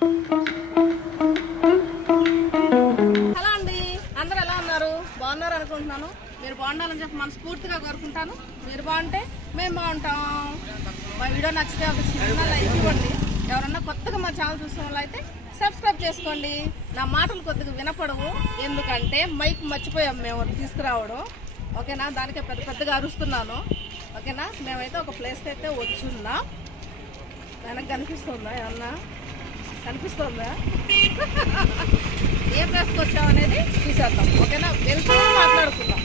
Hello అండి, అందరూ ఎలా ఉన్నారు? బాగున్నారు అనుకుంటున్నాను. మీరు బాగుండాలని చెప్పి మనస్ఫూర్తిగా కోరుకుంటాను. మీరు బాగుంటే మేము బాగుంటాం. మా వీడియో నచ్చితే ఒక చిన్న లైక్ ఇవ్వండి. ఎవరన్నా కొత్తగా మా ఛానల్ చూసిన వాళ్ళు అయితే సబ్స్క్రైబ్ చేసుకోండి. నా మాటలు కొద్దిగా వినపడవు, ఎందుకంటే మైక్ మర్చిపోయాం మేము తీసుకురావడం. ఓకేనా, దానికే పెద్దగా అరుస్తున్నాను. ఓకేనా, మేమైతే ఒక ప్లేస్కి అయితే వచ్చున్నాం. వెనక్కి కనిపిస్తుందా? ఏమన్నా కనిపిస్తుందా? ఏ ప్లేస్కి వచ్చామనేది చూసేద్దాం. ఓకేనా, వెళ్తూ మాట్లాడుకుందాం.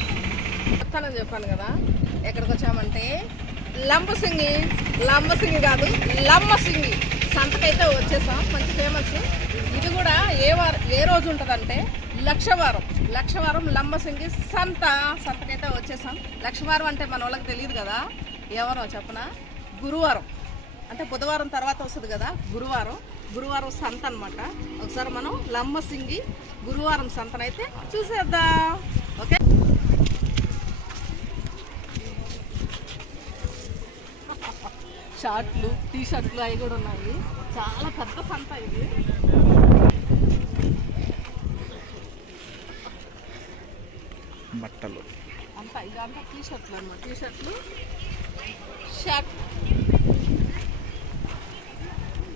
చెప్తానని చెప్పాను కదా. ఎక్కడికి వచ్చామంటే లంబసింగి కాదు, లమ్మసింగి సంతకైతే వచ్చేసాం. మంచి ఫేమస్. ఇది కూడా ఏ రోజు ఉంటుందంటే లక్షవారం లంబసింగి సంతకైతే వచ్చేసాం. లక్షవారం అంటే మన వాళ్ళకి తెలియదు కదా, ఎవరో చెప్పనా? గురువారం అంటే బుధవారం తర్వాత వస్తుంది కదా, గురువారం సంత అనమాట. ఒకసారి మనం లంబసింగి గురువారం సంతనైతే చూసేద్దాం. ఓకే, షార్ట్లు, టీ షర్ట్లు అవి కూడా ఉన్నాయి. చాలా పెద్ద సంత ఇది. బట్టలు అంతా ఇదంతా టీ షర్ట్లు అన్నమాట. టీ షర్ట్లు, షర్ట్.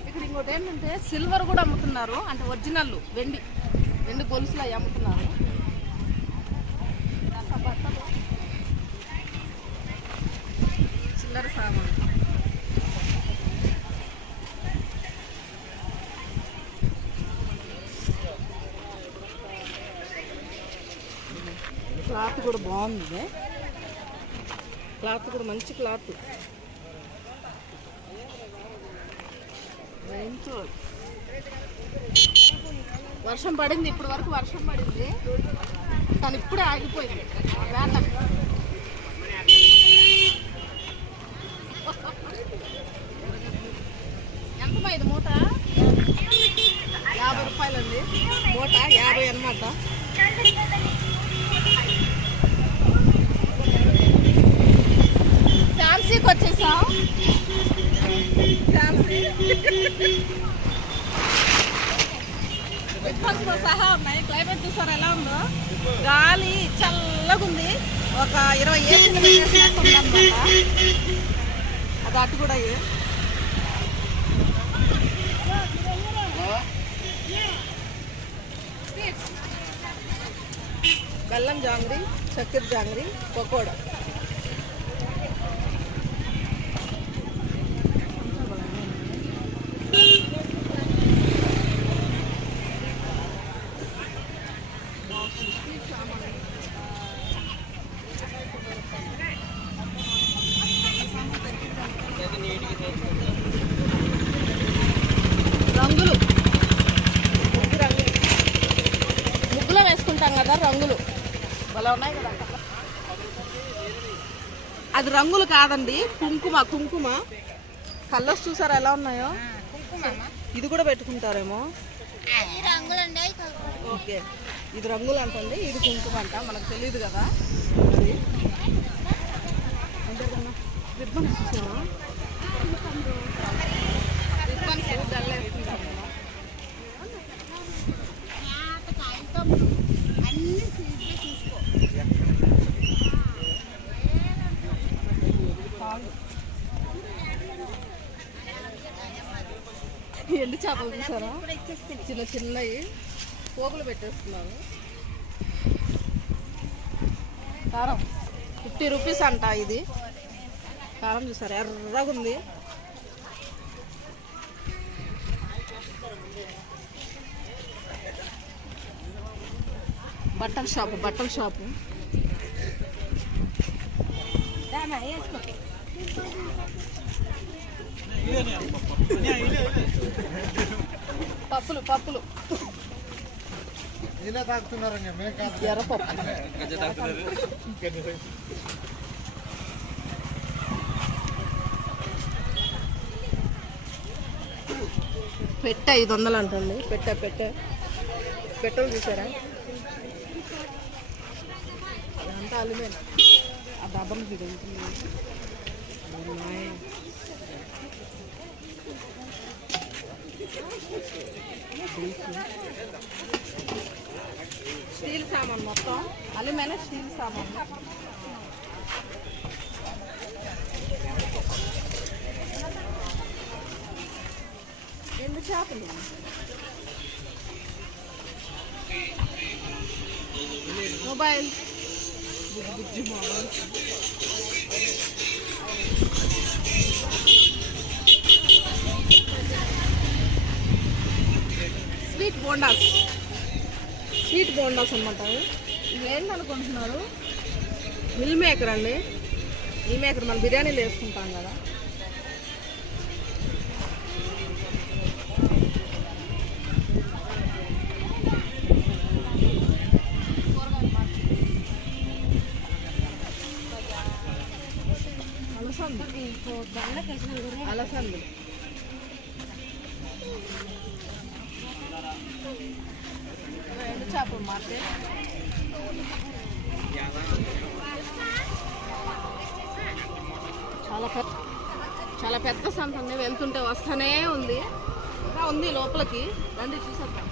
ఇక్కడ ఇంకోటి ఏంటంటే సిల్వర్ కూడా అమ్ముతున్నారు, అంటే ఒరిజినల్ వెండి గొలుసులు అవి అమ్ముతున్నారు. బట్టలు, చిల్లర సామాన్. క్లాత్ కూడా బాగుంది. క్లాత్ కూడా మంచి క్లాత్. వర్షం పడింది, ఇప్పుడు వరకు వర్షం పడింది, కానీ ఇప్పుడే ఆగిపోయింది వేట. ఎంతమా ఇది మూట? 50 రూపాయలండి మూట. 50 అన్నమాట. ఫ్యాన్సీకి వచ్చేసాం. విప్పర్స్తో సహా ఉన్నాయి. క్లైమేట్ చూసారు ఎలా ఉందో? గాలి చల్లగా ఉంది. ఒక 20 ఏళ్ళు వేసినట్టు ఉందన్నమాట. అది అటు కూడా బెల్లం జాంగ్రీ, చక్కెర జాంగ్రీ, పకోడా. రంగులు, ముగ్గులో వేసుకుంటాం కదా రంగులు, భలే ఉన్నాయి కదా. అది రంగులు కాదండి, కుంకుమ. కలర్స్ చూసారా ఎలా ఉన్నాయో? ఇది కూడా పెట్టుకుంటారేమో. ఓకే, ఇది రంగులు అంటుంది, ఇది కుంకుమ అంట. మనకు తెలియదు కదా. రిబ్బన్స్ చూసారా? రిబ్బన్స్ గల్లేసుకుంటారు కదా. ఎండు చేపలు చూసారా? చిన్నవి పోగులు పెట్టేస్తున్నారు. కారం 50 రూపీస్ అంట. ఇది కారం చూసారా, ఎర్రగా ఉంది. బట్టల షాపు. పప్పులు ఎర్రపప్పు. పెట్టె 500 అంటుంది. పెట్రోల్ చూసారా? అదంతా అల్లుమే. ఆ డబ్బలు తిరుగుతుంది. స్టీల్ సామాన్ మొత్తం అల్యూమినియం స్టీల్ సామాన్. ఎండు చేపలు, మొబైల్, బుజ్జి మొబైల్, స్వీట్ బోండాస్ అనమాట. ఇవి ఏంటనుకుంటున్నారు? మిల్ మేకర్ అండి. మిల్ మేకర్ మనం బిర్యానీలు వేసుకుంటాం కదా. అలసందులు, ఎండు చేపలు మార్కెట్. చాలా పెద్ద సంత ఉంది. వెళ్తుంటే వస్తూనే ఉంది. ఇంకా ఉంది లోపలికి, రండి చూసేద్దాం.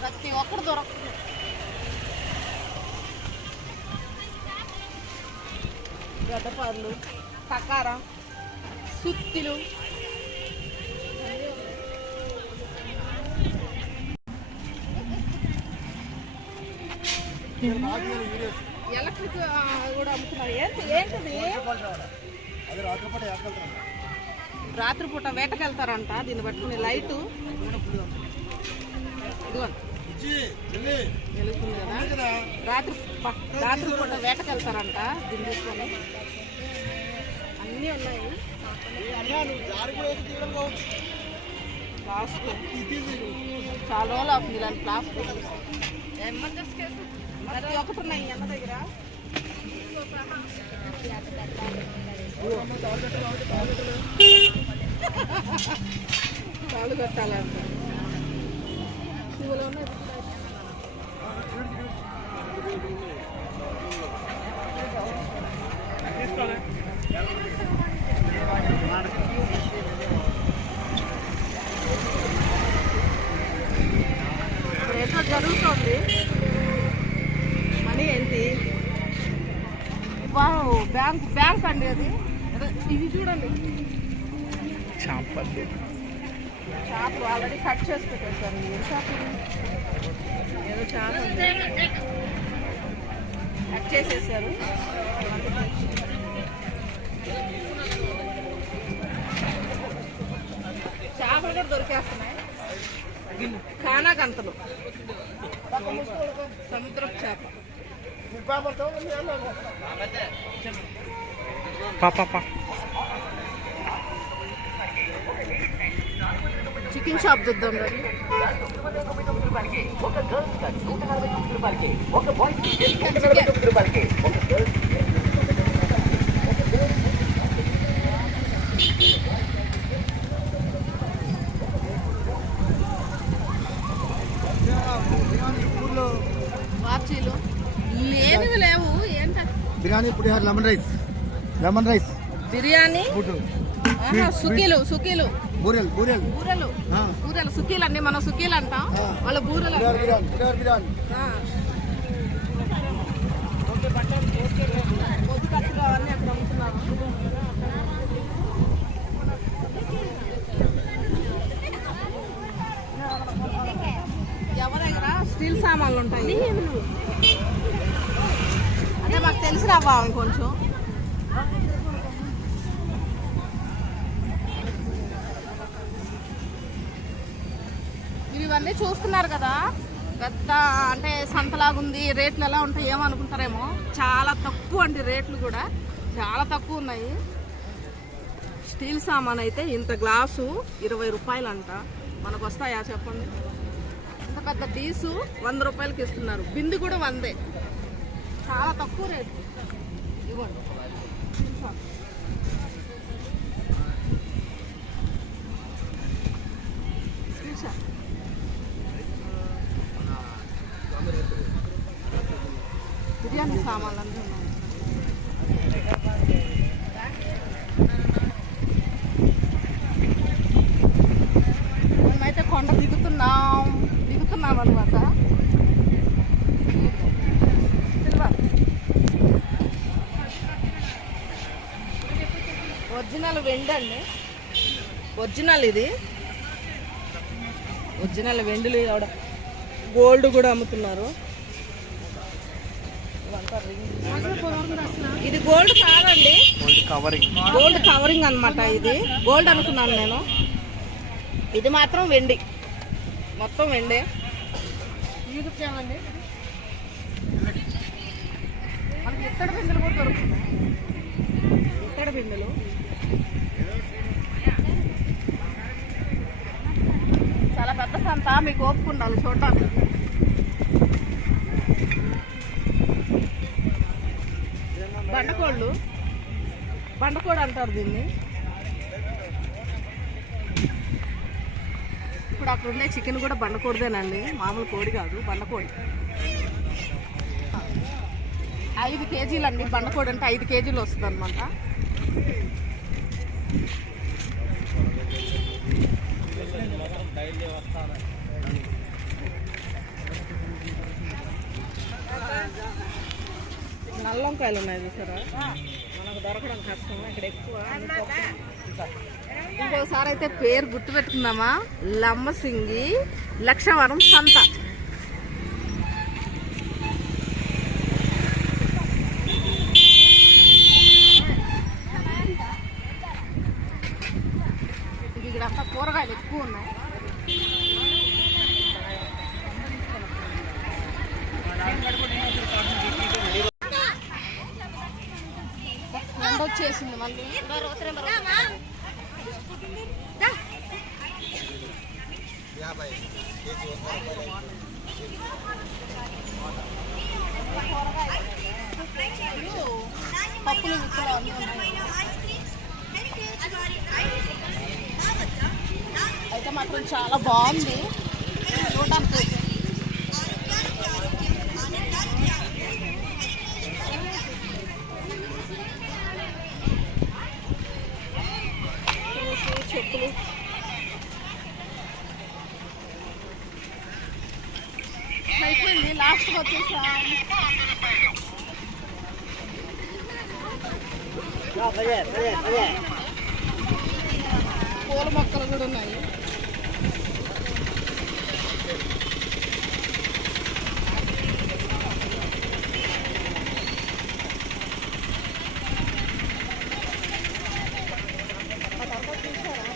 ప్రతి ఒక్కరు దొరకదు. గడ్డపార్లు, కకార, సుత్తిలు, ఎలక్ట్రిక్ కూడా అమ్ముతున్నారు. ఏంటిది? రాత్రిపూట వేటకెళ్తారంట. దీన్ని పట్టుకుని లైటు వెలుగుతుంది కదా. రాత్రిపూట వేటకెళ్తారంట. దీన్ని తీసుకొని అన్నీ ఉన్నాయి. ప్లాస్టిక్ చాలా రోజులు అవుతుంది ఇలాంటి ప్లాస్టిక్. ప్రతి ఒక్కటి ఉన్నాయి అన్న దగ్గర. తాళ్ళు కట్టాలంట. ఏదో జరుగుతుంది. మనీ ఏంటి? బ్యాంక్ అండి అది. ఇది చూడండి, చేపలు ఆల్రెడీ కట్ చేసి పెట్టేస్తారు. ఏదో చేపలు కట్ చేసేసారు. చేపలు కూడా దొరికేస్తున్నాయి. కానాగంతలు, సముద్రపు చేప. చికెన్ షాప్ చూద్దాం. వాచీలు ఏమి లేవు. ఏంటంటే బిర్యానీ, పులిహోర, లెమన్ రైస్, బిర్యానీ, సుకీలు, బూరెలు, సుకీలు అన్ని మనం సుకీలు అంటాం, వాళ్ళ బూరెలు. అవన్నీ అక్కడ అమ్ముతున్నారు. ఎవరి దగ్గర స్టీల్ సామాన్లు ఉంటాయి. అంటే మాకు తెలిసి రావా కొంచెం. ఇవన్నీ చూస్తున్నారు కదా. పెద్ద అంటే సంతలాగుంది. రేట్లు ఎలా ఉంటాయి ఏమనుకుంటారేమో. చాలా తక్కువ అండి, రేట్లు కూడా చాలా తక్కువ ఉన్నాయి. స్టీల్ సామాన్ అయితే ఇంత గ్లాసు 20 రూపాయలు అంట. మనకు వస్తాయా చెప్పండి? ఇంత పెద్ద డీసు 100 రూపాయలకి ఇస్తున్నారు. బిందు కూడా 100. చాలా తక్కువ రేటు. ఇవ్వండి. సామాన్లు ఉన్నాయి. మేమైతే కొండ దిగుతున్నాం అనమాట. ఒరిజినల్ వెండి అండి, ఒరిజినల్ ఇది ఒరిజినల్ వెండిలు. గోల్డ్ కూడా అమ్ముతున్నారు. ఇది గోల్డ్ కాదండి, గోల్డ్ కవరింగ్ అన్నమాట. ఇది గోల్డ్ అనుకున్నాను నేను, ఇది మాత్రం వెండి, మొత్తం వెండే. యూట్యూబ్ ఛానల్ అండి. మనకి ఇత్తడి బిందెలు కూడా దొరుకుతున్నాయి. ఇత్తడి బిందెలు చాలా పెద్ద సంత, మీకు ఓపిక ఉండాలి చూడటానికి. బండకోడి అంటారు దీన్ని. ఇప్పుడు అక్కడ ఉండే చికెన్ కూడా బండకోడిదేనండి, మామూలు కోడి కాదు, బండకోడి. 5 కేజీలు అండి, బండకోడి అంటే 5 కేజీలు వస్తుంది అనమాట. నల్ల వంకాయలు ఉన్నాయి చూసారా, మనకు దొరకడం కష్టం ఇక్కడ ఎక్కువ. ఇంకోసారి అయితే పేరు గుర్తుపెట్టుకుందామా, లంబసింగి లక్షవరం సంత. ఇక్కడంతా కూరగాయలు ఎక్కువ ఉన్నాయి. వచ్చేసింది మళ్ళీ. పప్పులు అయితే మాత్రం చాలా బాగుంది చూడడానికి. చెప్పులు అయిపోయింది, లాస్ట్కి వచ్చేసా. పూల మొక్కలు కూడా ఉన్నాయి.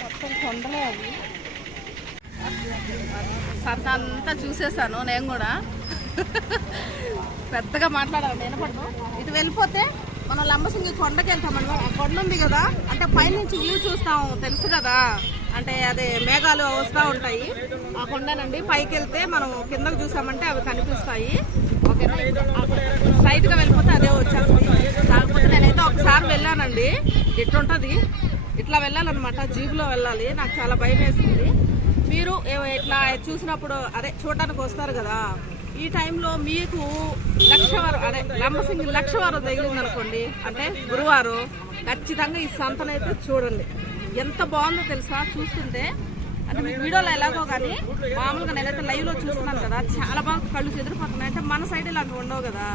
మొత్తం కొండలే అవి. సంత అంతా చూసేసాను నేను కూడా, పెద్దగా మాట్లాడాలి వినపడదు. ఇటు వెళ్ళిపోతే మనం లంబసింగి కొండకి వెళ్తామన్నమాట. ఆ కొండ ఉంది కదా, అంటే పైనుంచి వ్యూ చూస్తాం తెలుసు కదా, అంటే అదే మేఘాలు వస్తూ ఉంటాయి. ఆ కొండనండి పైకి వెళ్తే మనం కిందకు చూసామంటే అవి కనిపిస్తాయి. ఓకేనా, స్ట్రైట్గా వెళ్ళిపోతే అదే వచ్చేస్తుంది. కాకపోతే నేనైతే ఒకసారి వెళ్ళానండి, ఇట్లుంటుంది, ఇట్లా వెళ్ళాలన్నమాట, జీబులో వెళ్ళాలి. నాకు చాలా భయం వేసింది. మీరు ఇట్లా చూసినప్పుడు అదే చూడడానికి వస్తారు కదా, ఈ టైంలో మీకు లక్షవారం అదే లంబసింగి లక్షవారం తగిలింది అనుకోండి, అంటే గురువారం, ఖచ్చితంగా ఈ సంతనైతే చూడండి. ఎంత బాగుందో తెలుసా చూస్తుంటే. అంటే మీకు వీడియోలో ఎలాగో కానీ మామూలుగా నేనైతే లైవ్లో చూస్తున్నాను కదా, చాలా బాగా కళ్ళు చెదిరిపోతున్నాయి. అంటే మన సైడ్ ఇలాంటివి ఉండవు కదా,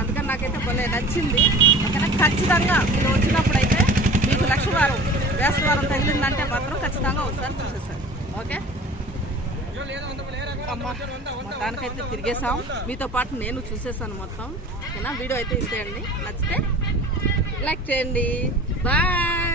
అందుకని నాకైతే భలే నచ్చింది. ఓకేనా, ఖచ్చితంగా మీరు వచ్చినప్పుడు అయితే మీకు లక్షవారం వేసవారం తగిలిందంటే మాత్రం ఖచ్చితంగా ఒకసారి చూసేసారు. ఓకే, మొత్తానికైతే తిరిగేసాం, మీతో పాటు నేను చూసేసాను మొత్తం. ఓకేనా, వీడియో అయితే ఇంతే అండి. నచ్చితే లైక్ చేయండి. బాయ్.